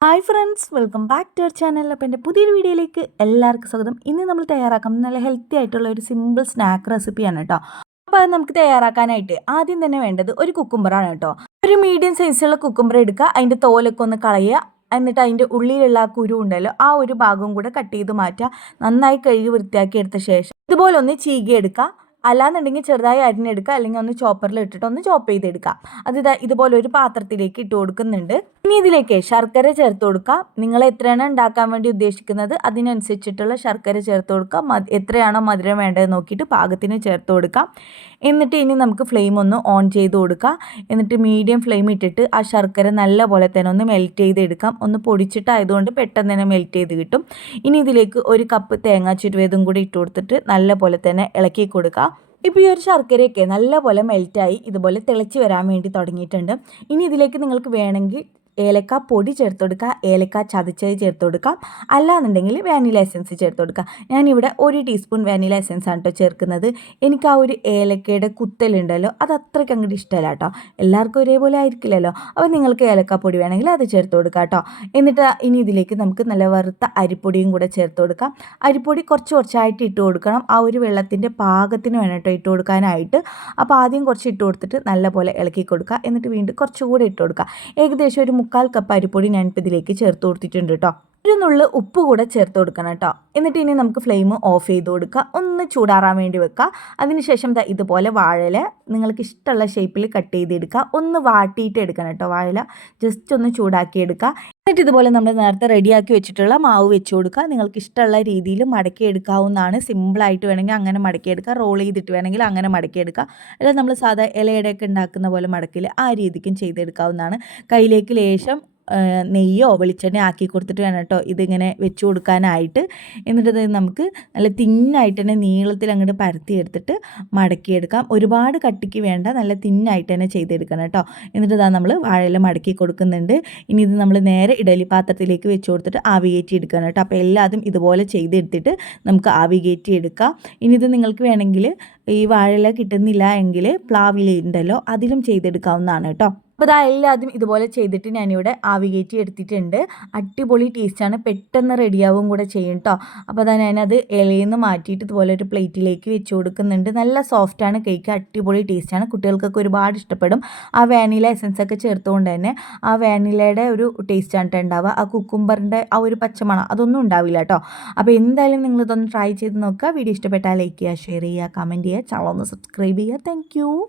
Hi friends welcome back to our channel അപ്പോൾ എന്റെ പുതിയൊരു വീഡിയോയിലേക്ക് എല്ലാവർക്കും സ്വാഗതം. ഇന്ന് നമ്മൾ തയ്യാറാക്കാം നല്ല ഹെൽത്തി ആയിട്ടുള്ള ഒരു സിമ്പിൾ സ്നാക്ക് റെസിപ്പിയാണ് കേട്ടോ അപ്പോൾ അത് നമുക്ക് തയ്യാറാക്കാനായിട്ട് ആദ്യം തന്നെ വേണ്ടത് ഒരു കുക്കുംബറാണ് കേട്ടോ ഒരു മീഡിയം സൈസുള്ള കുക്കുംബർ എടുക്കുക. അതിന്റെ തോലൊക്കെ ഒന്ന് കളയുക. എന്നിട്ട് അതിന്റെ ഉള്ളിലുള്ള ആ കുരു ഉണ്ടല്ലോ ആ ഒരു ഭാഗവും കൂടെ കട്ട് ചെയ്ത് മാറ്റുക. നന്നായി കഴുകി വൃത്തിയാക്കി എടുത്ത ശേഷം ഇതുപോലെ ഒന്ന് ചീകി എടുക്കുക അല്ലാന്നുണ്ടെങ്കിൽ ചെറുതായി അരിഞ്ഞെടുക്കുക അല്ലെങ്കിൽ ഒന്ന് ചോപ്പറിൽ ഇട്ടിട്ട് ഒന്ന് ചോപ്പ് ചെയ്തെടുക്കുക അത് ഇതാ ഇതുപോലെ ഒരു പാത്രത്തിലേക്ക് ഇട്ട് കൊടുക്കുന്നുണ്ട്. ഇനി ഇതിലേക്ക് ശർക്കര ചേർത്ത് കൊടുക്കുക. നിങ്ങൾ എത്രയാണ് ഉണ്ടാക്കാൻ വേണ്ടി ഉദ്ദേശിക്കുന്നത് അതിനനുസരിച്ചിട്ടുള്ള ശർക്കര ചേർത്ത് കൊടുക്കുക. എത്രയാണോ മധുരം വേണ്ടത് നോക്കിയിട്ട് പാകത്തിന് ചേർത്ത് കൊടുക്കാം എന്നിട്ട് ഇനി നമുക്ക് ഫ്ലെയിം ഒന്ന് ഓൺ ചെയ്ത് കൊടുക്കുക. എന്നിട്ട് മീഡിയം ഫ്ലെയിം ഇട്ടിട്ട് ആ ശർക്കര നല്ല പോലെ തന്നെ ഒന്ന് മെൽറ്റ് ചെയ്തെടുക്കാം ഒന്ന് പൊടിച്ചിട്ടായതുകൊണ്ട് പെട്ടെന്ന് തന്നെ മെൽറ്റ് ചെയ്ത് കിട്ടും. ഇനി ഇതിലേക്ക് ഒരു കപ്പ് തേങ്ങാ ചുരുവേതും കൂടി ഇട്ട് കൊടുത്തിട്ട് നല്ല പോലെ തന്നെ ഇളക്കി കൊടുക്കുക. ഇപ്പോൾ ഈ ഒരു ശർക്കരയൊക്കെ നല്ലപോലെ മെൽറ്റായി ഇതുപോലെ തിളച്ച് വരാൻ വേണ്ടി തുടങ്ങിയിട്ടുണ്ട്. ഇനി ഇതിലേക്ക് നിങ്ങൾക്ക് വേണമെങ്കിൽ ഏലക്ക പൊടി ചേർത്ത് കൊടുക്കുക. ഏലക്ക ചതച്ചത് ചേർത്ത് കൊടുക്കാം. അല്ലാന്നുണ്ടെങ്കിൽ വാനില എസൻസ് ചേർത്ത് കൊടുക്കുക. ഞാനിവിടെ ഒരു ടീസ്പൂൺ വാനില എസൻസ് ആണ് കേട്ടോ ചേർക്കുന്നത്. എനിക്ക് ആ ഒരു ഏലക്കയുടെ കുത്തലുണ്ടല്ലോ അത് അത്രയ്ക്ക് അങ്ങോട്ട് ഇഷ്ടമല്ല കേട്ടോ എല്ലാവർക്കും ഒരേപോലെ ആയിരിക്കില്ലല്ലോ. അപ്പോൾ നിങ്ങൾക്ക് ഏലക്കാപ്പൊടി വേണമെങ്കിൽ അത് ചേർത്ത് കൊടുക്കാം കേട്ടോ എന്നിട്ട് ഇനി ഇതിലേക്ക് നമുക്ക് നല്ല വറുത്ത അരിപ്പൊടിയും കൂടെ ചേർത്ത് കൊടുക്കാം. അരിപ്പൊടി കുറച്ച് കുറച്ചായിട്ട് ഇട്ട് കൊടുക്കണം. ആ ഒരു വെള്ളത്തിന്റെ പാകത്തിന് വേണം കേട്ടോ ഇട്ട് കൊടുക്കാനായിട്ട്. അപ്പോൾ ആദ്യം കുറച്ച് ഇട്ട് കൊടുത്തിട്ട് നല്ലപോലെ ഇളക്കി കൊടുക്കുക. എന്നിട്ട് വീണ്ടും കുറച്ചുകൂടെ ഇട്ട് കൊടുക്കുക. ഏകദേശം ഒരു മുക്കാൽ കപ്പ് അരിപ്പൊടി ഞാനിപ്പോൾ ഇതിലേക്ക് ചേർത്ത് കൊടുത്തിട്ടുണ്ട് കേട്ടോ. ഒരു നുള്ളു ഉപ്പ് കൂടെ ചേർത്ത് കൊടുക്കണം കേട്ടോ. എന്നിട്ട് ഇനി നമുക്ക് ഫ്ലെയിം ഓഫ് ചെയ്ത് കൊടുക്കുക ഒന്ന് ചൂടാറാൻ വേണ്ടി വെക്കുക. അതിനുശേഷം ഇതുപോലെ വാഴല നിങ്ങൾക്ക് ഇഷ്ടമുള്ള ഷേപ്പിൽ കട്ട് ചെയ്തെടുക്കുക. ഒന്ന് വാട്ടിയിട്ട് എടുക്കണം കേട്ടോ വാഴല ജസ്റ്റ് ഒന്ന് ചൂടാക്കി എടുക്കുക. എന്നിട്ട് ഇതുപോലെ നമ്മൾ നേരത്തെ റെഡിയാക്കി വെച്ചിട്ടുള്ള മാവ് വെച്ച് കൊടുക്കുക. നിങ്ങൾക്ക് ഇഷ്ടമുള്ള രീതിയിൽ മടക്കിയെടുക്കാവുന്നതാണ് സിമ്പിളായിട്ട് വേണമെങ്കിൽ അങ്ങനെ മടക്കിയെടുക്കുക റോൾ ചെയ്തിട്ട് വേണമെങ്കിൽ അങ്ങനെ മടക്കിയെടുക്കുക അല്ലെങ്കിൽ അല്ല നമ്മൾ സാധാ ഇലയുടെയൊക്കെ ഉണ്ടാക്കുന്ന പോലെ മടക്കിൽ ആ രീതിക്കും ചെയ്തെടുക്കാവുന്നതാണ്. കയ്യിലേക്ക് ലേശം നെയ്യോ വെളിച്ചെണ്ണയോ ആക്കി കൊടുത്തിട്ട് വേണം കേട്ടോ ഇതിങ്ങനെ വെച്ച് കൊടുക്കാനായിട്ട്. എന്നിട്ട് നമുക്ക് നല്ല തിന്നായിട്ട് തന്നെ നീളത്തിൽ അങ്ങോട്ട് പരത്തി എടുത്തിട്ട് മടക്കിയെടുക്കാം. ഒരുപാട് കട്ടിക്ക് വേണ്ട നല്ല തിന്നായിട്ട് തന്നെ ചെയ്തെടുക്കണം കേട്ടോ. എന്നിട്ട് ഇതാ നമ്മൾ വാഴയില മടക്കി കൊടുക്കുന്നുണ്ട്. ഇനി ഇത് നമ്മൾ നേരെ ഇഡലി പാത്രത്തിലേക്ക് വെച്ച് കൊടുത്തിട്ട് ആവികയറ്റി എടുക്കണം കേട്ടോ. അപ്പോൾ എല്ലാതും ഇതുപോലെ ചെയ്തെടുത്തിട്ട് നമുക്ക് ആവികയറ്റി എടുക്കാം. ഇനി ഇത് നിങ്ങൾക്ക് വേണമെങ്കിൽ ഈ വാഴയില കിട്ടുന്നില്ല എങ്കിൽ പ്ലാവില ഉണ്ടല്ലോ അതിലും ചെയ്തെടുക്കാവുന്നതാണ് കേട്ടോ. അപ്പോൾ അതാ എല്ലാതും ഇതുപോലെ ചെയ്തിട്ട് ഞാനിവിടെ ആവികേറ്റി എടുത്തിട്ടുണ്ട്. അടിപൊളി ടേസ്റ്റാണ്. പെട്ടെന്ന് റെഡിയാവും കൂടെ ചെയ്യും കേട്ടോ അപ്പോൾ അതാ ഞാനത് ഇലയിൽ നിന്ന് മാറ്റിയിട്ട് ഇതുപോലെ ഒരു പ്ലേറ്റിലേക്ക് വെച്ച് കൊടുക്കുന്നുണ്ട്. നല്ല സോഫ്റ്റാണ് കേക്ക്. അടിപൊളി ടേസ്റ്റാണ്. കുട്ടികൾക്കൊക്കെ ഒരുപാട് ഇഷ്ടപ്പെടും. ആ വാനില എസൻസ് ഒക്കെ ചേർത്തുകൊണ്ട് തന്നെ ആ വാനിലയുടെ ഒരു ടേസ്റ്റാണ് ഉണ്ടാവുക ആ കുക്കുംബറിന്റെ ആ ഒരു പച്ചമണം അതൊന്നും ഉണ്ടാവില്ല കേട്ടോ അപ്പോൾ എന്തായാലും നിങ്ങളിതൊന്ന് ട്രൈ ചെയ്ത് നോക്കുക. വീഡിയോ ഇഷ്ടപ്പെട്ടാൽ ലൈക്ക് ചെയ്യുക ഷെയർ ചെയ്യുക കമന്റ് ചെയ്യുക. ചാനൽ ഒന്ന് സബ്സ്ക്രൈബ് ചെയ്യുക. താങ്ക്